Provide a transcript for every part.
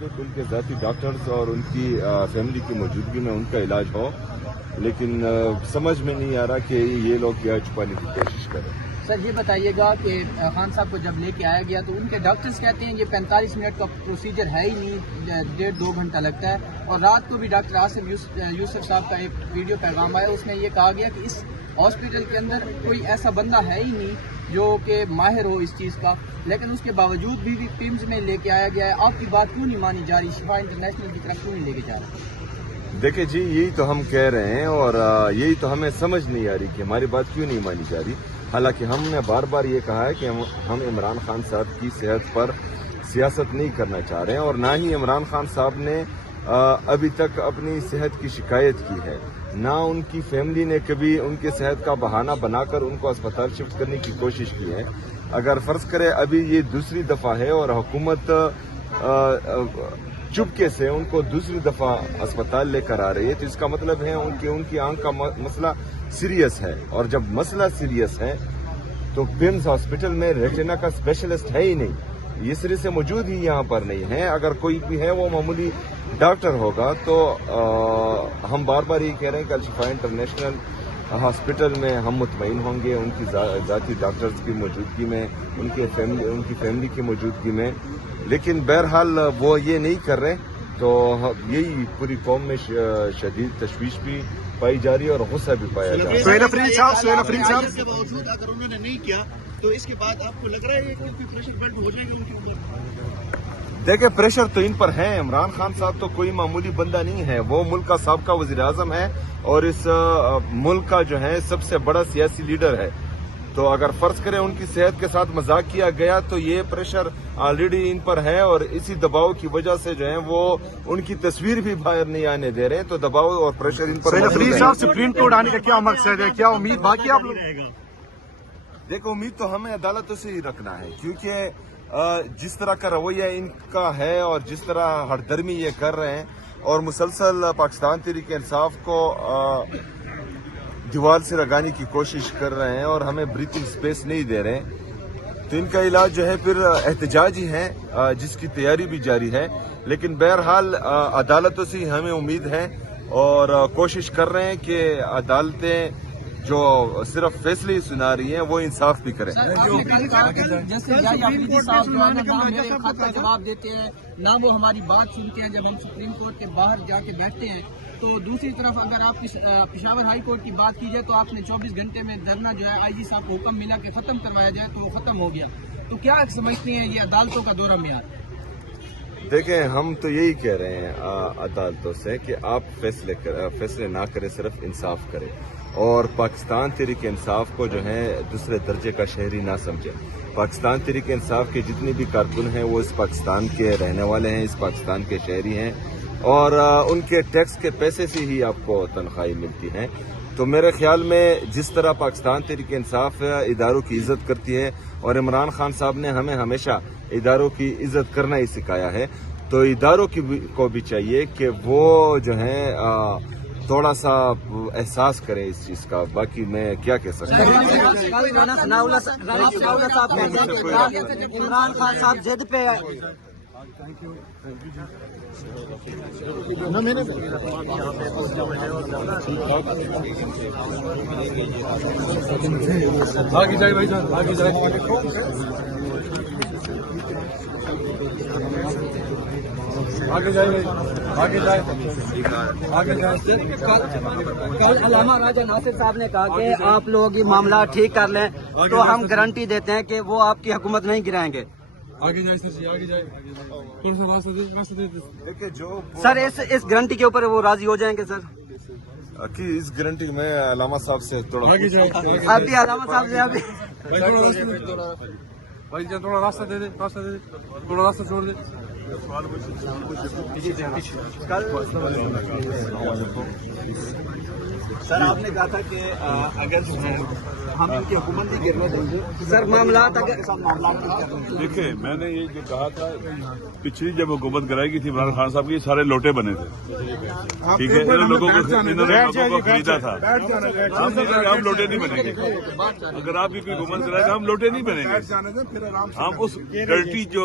ان کے ذاتی ڈاکٹرز اور ان کی فیملی کی موجودگی میں ان کا علاج ہو، لیکن سمجھ میں نہیں آ رہا کہ یہ لوگ کیا چھپانے کی کوشش کریں۔ سر یہ بتائیے گا کہ خان صاحب کو جب لے کے آیا گیا تو ان کے ڈاکٹرز کہتے ہیں یہ 45 منٹ کا پروسیجر ہے ہی نہیں، 1.5-2 گھنٹہ لگتا ہے، اور رات کو بھی ڈاکٹر آصف یوسف صاحب کا ایک ویڈیو پیغام آیا، اس میں یہ کہا گیا کہ اس ہاسپٹل کے اندر کوئی ایسا بندہ ہے ہی نہیں جو کہ ماہر ہو اس چیز کا، لیکن اس کے باوجود بھی پیمز میں لے کے آیا گیا ہے۔ آپ کی بات کیوں نہیں مانی جا رہی؟ شفا انٹرنیشنل کی طرف کیوں نہیں لے کے جا رہے؟ دیکھیں جی، یہی تو ہم کہہ رہے ہیں اور یہی تو ہمیں سمجھ نہیں آ رہی کہ ہماری بات کیوں نہیں مانی جا رہی۔ حالانکہ ہم نے بار بار یہ کہا ہے کہ ہم عمران خان صاحب کی صحت پر سیاست نہیں کرنا چاہ رہے ہیں، اور نہ ہی عمران خان صاحب نے ابھی تک اپنی صحت کی شکایت کی ہے، نہ ان کی فیملی نے کبھی ان کی صحت کا بہانہ بنا کر ان کو اسپتال شفٹ کرنے کی کوشش کی ہے۔ اگر فرض کرے ابھی یہ دوسری دفعہ ہے اور حکومت چپکے سے ان کو دوسری دفعہ اسپتال لے کر آ رہی ہے، تو اس کا مطلب ہے ان کی آنکھ کا مسئلہ سیریس ہے، اور جب مسئلہ سیریس ہے تو پمز ہاسپٹل میں ریٹینا کا اسپیشلسٹ ہے ہی نہیں، یہ سرے سے موجود ہی یہاں پر نہیں ہے۔ اگر کوئی بھی ہے وہ معمولی ڈاکٹر ہوگا، تو ہم بار بار یہ کہہ رہے ہیں کہ الشفا انٹرنیشنل ہاسپٹل میں ہم مطمئن ہوں گے ان کی ذاتی ڈاکٹرز کی موجودگی میں، ان کی فیملی کی موجودگی میں، لیکن بہرحال وہ یہ نہیں کر رہے، تو یہی پوری قوم میں شدید تشویش بھی پائی جا رہی ہے اور غصہ بھی پایا جا رہا ہے۔ سہیل افریدی صاحب کے باوجود اگر انہوں نے نہیں کیا تو اس کے بعد آپ کو لگ رہا ہے کہ پریشر بلڈ ہو جائے گا ان کے اوپر؟ دیکھیں پریشر تو ان پر ہے، عمران خان صاحب تو کوئی معمولی بندہ نہیں ہے، وہ ملک کا سابقہ وزیر اعظم ہے اور اس ملک کا جو ہے سب سے بڑا سیاسی لیڈر ہے، تو اگر فرض کریں ان کی صحت کے ساتھ مذاق کیا گیا تو یہ پریشر آلریڈی ان پر ہے، اور اسی دباؤ کی وجہ سے جو ہے وہ ان کی تصویر بھی باہر نہیں آنے دے رہے، تو دباؤ اور پریشر ان پر سہیل افریدی صاحب سپریم کورٹ آنے کا کیا مقصد ہے؟ کیا امید باقی آپ لوگ؟ دیکھو امید تو ہمیں عدالتوں سے ہی رکھنا ہے، کیونکہ جس طرح کا رویہ ان کا ہے اور جس طرح ہر درمی یہ کر رہے ہیں اور مسلسل پاکستان تحریک انصاف کو دیوار سے لگانے کی کوشش کر رہے ہیں اور ہمیں بریتھنگ سپیس نہیں دے رہے ہیں، تو ان کا علاج جو ہے پھر احتجاج ہی ہے، جس کی تیاری بھی جاری ہے، لیکن بہرحال عدالتوں سے ہی ہمیں امید ہے اور کوشش کر رہے ہیں کہ عدالتیں جو صرف فیصلے ہی سنا رہی ہیں وہ انصاف بھی کریں۔ جیسے افریدی صاحب جو ہے نا میرے خط کا جواب دیتے ہیں، نہ وہ ہماری بات سنتے ہیں جب ہم سپریم کورٹ کے باہر جا کے بیٹھتے ہیں، تو دوسری طرف اگر آپ پشاور ہائی کورٹ کی بات کی جائے تو آپ نے 24 گھنٹے میں دھرنا جو ہے آئی جی صاحب کو حکم ملا کہ ختم کروایا جائے تو وہ ختم ہو گیا، تو کیا سمجھتے ہیں یہ عدالتوں کا دورہ معیار؟ دیکھیں ہم تو یہی کہہ رہے ہیں عدالتوں سے کہ آپ فیصلے نہ کریں، صرف انصاف کریں، اور پاکستان تحریک انصاف کو جو ہے دوسرے درجے کا شہری نہ سمجھیں۔ پاکستان تحریک انصاف کے جتنے بھی کارکن ہیں وہ اس پاکستان کے رہنے والے ہیں، اس پاکستان کے شہری ہیں، اور ان کے ٹیکس کے پیسے سے ہی آپ کو تنخواہیں ملتی ہیں، تو میرے خیال میں جس طرح پاکستان تحریک انصاف اداروں کی عزت کرتی ہے اور عمران خان صاحب نے ہمیں ہمیشہ اداروں کی عزت کرنا ہی سکھایا ہے، تو اداروں کو بھی چاہیے کہ وہ جو ہے تھوڑا سا احساس کریں اس چیز کا، باقی میں کیا کہہ سکتا ہوں۔ عمران خان صاحب ضد پہ آگے جائے بھائی صاحب، آگے جائے، آگے جائے، آگے جائے، آگے جائے۔ کل علامہ راجہ ناصر صاحب نے کہا کہ آپ لوگ یہ معاملہ ٹھیک کر لیں تو ہم گارنٹی دیتے ہیں کہ وہ آپ کی حکومت نہیں گرائیں گے۔ آگے جائے سر، آگے جائے، تھوڑا سا راستہ دے۔ سر اس گارنٹی کے اوپر وہ راضی ہو جائیں گے سر؟ کہ اس گارنٹی میں علامہ صاحب سے تھوڑا آگے جائے، ابھی علامہ صاحب سے ابھی بھائی جان تھوڑا راستہ دے دے، راستہ دے دے، تھوڑا راستہ چھوڑ دے۔ سر آپ نے کہا تھا کہ اگر ہم ان کی حکومت نہیں گرنے دیں گے سر معاملات دیکھیں میں نے یہ جو کہا تھا پچھلی جب حکومت کرائی گئی تھی عمران خان صاحب کی سارے لوٹے بنے تھے، ٹھیک ہے، انہوں نے لوگوں کو خریدا تھا، ہم لوٹے نہیں بنیں گے، اگر آپ کی کوئی حکومت کرائے تو ہم لوٹے نہیں بنیں گے، ہم اس ڈرٹی جو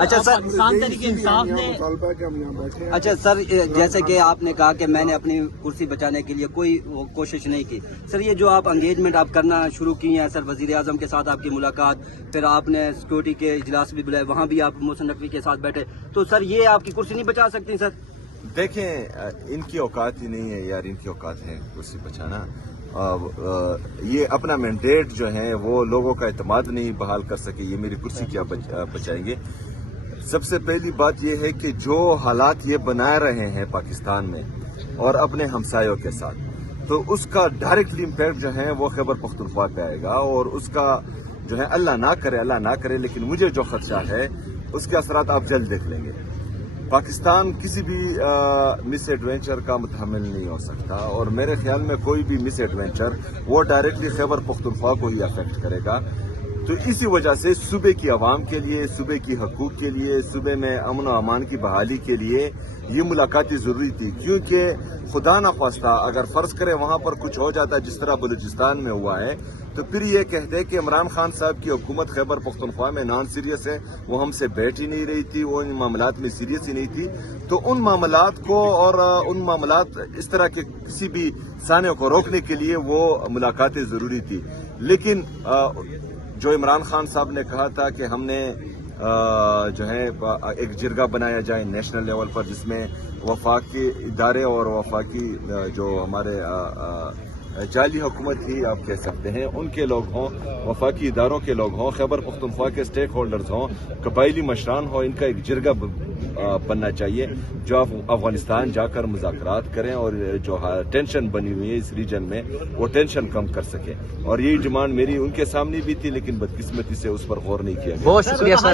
اچھا سر، پاکستان تحریک انصاف نے اچھا سر، جیسے کہ آپ نے کہا کہ میں نے اپنی کرسی بچانے کے لیے کوئی کوشش نہیں کی، سر یہ جو آپ انگیجمنٹ آپ کرنا شروع کی ہیں، سر وزیر اعظم کے ساتھ آپ کی ملاقات، پھر آپ نے سیکورٹی کے اجلاس بھی بلائے، وہاں بھی آپ محسن نقوی کے ساتھ بیٹھے، تو سر یہ آپ کی کرسی نہیں بچا سکتی سر؟ دیکھیں ان کی اوقات ہی نہیں ہے یار، ان کی اوقات ہے کرسی بچانا. یہ اپنا مینڈیٹ جو ہے وہ لوگوں کا اعتماد نہیں بحال کر سکے، یہ میری کرسی کیا بچائیں گے. سب سے پہلی بات یہ ہے کہ جو حالات یہ بنا رہے ہیں پاکستان میں اور اپنے ہمسایوں کے ساتھ، تو اس کا ڈائریکٹلی امپیکٹ جو ہے وہ خیبر پختونخوا پہ آئے گا، اور اس کا جو ہے اللہ نہ کرے لیکن مجھے جو خدشہ ہے اس کے اثرات آپ جلد دیکھ لیں گے. پاکستان کسی بھی مس ایڈوینچر کا متحمل نہیں ہو سکتا، اور میرے خیال میں کوئی بھی مس ایڈوینچر وہ ڈائریکٹلی خیبر پختونخوا کو ہی افیکٹ کرے گا. تو اسی وجہ سے صوبے کی عوام کے لیے، صوبے کی حقوق کے لیے، صوبے میں امن و امان کی بحالی کے لیے یہ ملاقاتیں ضروری تھی. کیونکہ خدا نخواستہ اگر فرض کرے وہاں پر کچھ ہو جاتا جس طرح بلوچستان میں ہوا ہے، تو پھر یہ کہتے کہ عمران خان صاحب کی حکومت خیبر پختونخوا میں نان سیریس ہے، وہ ہم سے بیٹھ ہی نہیں رہی تھی، وہ ان معاملات میں سیریس ہی نہیں تھی. تو ان معاملات کو اور ان معاملات اس طرح کے کسی بھی سانحے کو روکنے کے لیے وہ ملاقاتیں ضروری تھی. لیکن جو عمران خان صاحب نے کہا تھا کہ ہم نے جو ہے ایک جرگہ بنایا جائے نیشنل لیول پر، جس میں وفاقی ادارے اور وفاقی جو ہمارے جعلی حکومت ہی آپ کہہ سکتے ہیں ان کے لوگ ہوں، وفاقی اداروں کے لوگ ہوں، خیبر پختونخوا کے سٹیک ہولڈرز ہوں، قبائلی مشران ہوں، ان کا ایک جرگہ بننا چاہیے جو افغانستان جا کر مذاکرات کریں اور جو ٹینشن بنی ہوئی ہے اس ریجن میں وہ ٹینشن کم کر سکیں. اور یہی ڈیمانڈ میری ان کے سامنے بھی تھی، لیکن بدقسمتی سے اس پر غور نہیں کیا گیا. بہت شکریہ سر.